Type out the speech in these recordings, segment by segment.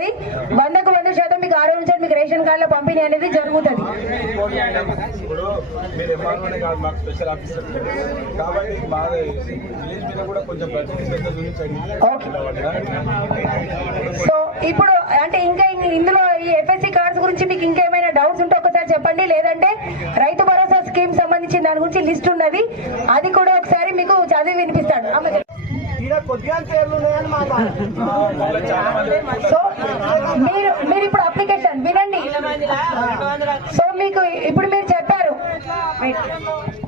జరుగుతుంది. 100% మీకు 6 నుంచి మీకు రేషన్ కార్డుల పంపిణీ అనేది జరుగుతుంది. సో ఇప్పుడు అంటే ఇంకా ఇందులో ఈ ఎఫ్ఎస్సి కార్డ్స్ గురించి మీకు ఇంకేమైనా డౌట్స్ ఉంటే ఒకసారి చెప్పండి. లేదంటే రైతు భరోసా స్కీమ్ సంబంధించి దాని గురించి లిస్ట్ ఉన్నది, అది కూడా ఒకసారి మీకు చదివి వినిపిస్తాడు. సో మీరు ఇప్పుడు అప్లికేషన్ వినండి. సో మీకు ఇప్పుడు మీరు చెప్పారు,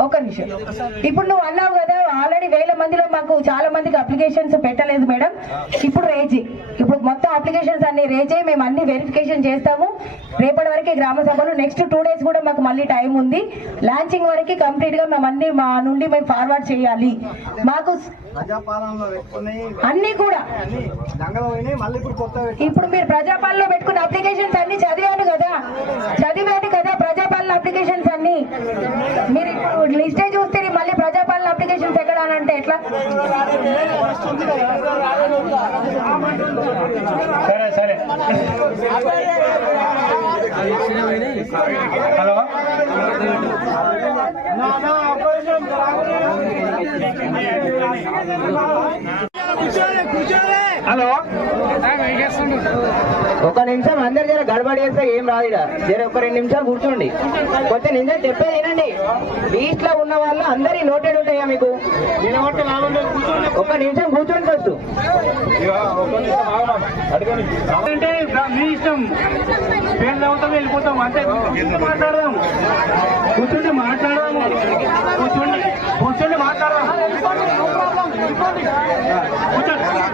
ఒక నిమిషం, ఇప్పుడు నువ్వు అన్నావు కదా ఆల్రెడీ 1000 మందిలో మాకు చాలా మందికి అప్లికేషన్స్ పెట్టలేదు మేడం. ఇప్పుడు ఇప్పుడు మొత్తం అప్లికేషన్స్ అన్ని రేజ్ అయ్యి మేము అన్ని వెరిఫికేషన్ చేస్తాము. రేపటి వరకు గ్రామ సభలు, నెక్స్ట్ 2 days కూడా మాకు మళ్ళీ టైం ఉంది. లాంచింగ్ వరకు కంప్లీట్ గా మేము అన్ని మా నుండి మేము ఫార్వర్డ్ చేయాలి. మాకు అన్ని కూడా ఇప్పుడు మీరు ప్రజాపాలనలో పెట్టుకున్న అప్లికేషన్స్ అన్ని చదివాను కదా ప్రజాపాలన అప్లికేషన్స్ అన్ని. మీరు లిస్టే చూస్తే మళ్ళీ ప్రజాపాలన అప్లికేషన్స్ ఎక్కడ అని అంటే ఎట్లా? సరే హలో హలో, ఒక నిమిషం అందరు జర గడబడి చేస్తే ఏం రాదు. జర ఒక 2 నిమిషాలు కూర్చోండి. కొంచెం నిజం చెప్పేది వినండి. లీస్ట్ లో ఉన్న వాళ్ళు అందరి నోటెడ్ ఉంటాయా మీకు? ఒక నిమిషం కూర్చోండి ఫస్ట్. అంటే మీ ఇష్టం, పేరు చదువుతాం వెళ్ళిపోతాం అంతే. మాట్లాడదాం, కూర్చోండి మాట్లాడదాము, కూర్చోండి మాట్లాడదాం, కూర్చోండి.